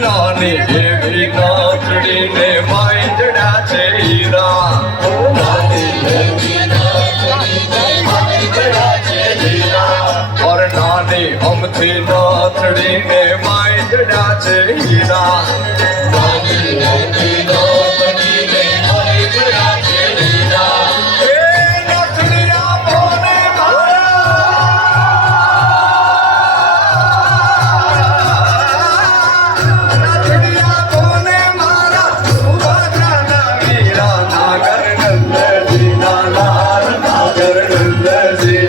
નાની એવી નાચડીને માંડડા છે હીરા. નાની એવી નાચડીને માંડડા છે હીરા. ઓર નાની અમથી નાચડીને માંડડા છે હીરા. નાની એવી નાચડીને માંડડા છે હીરા. Nagar Nanda Ji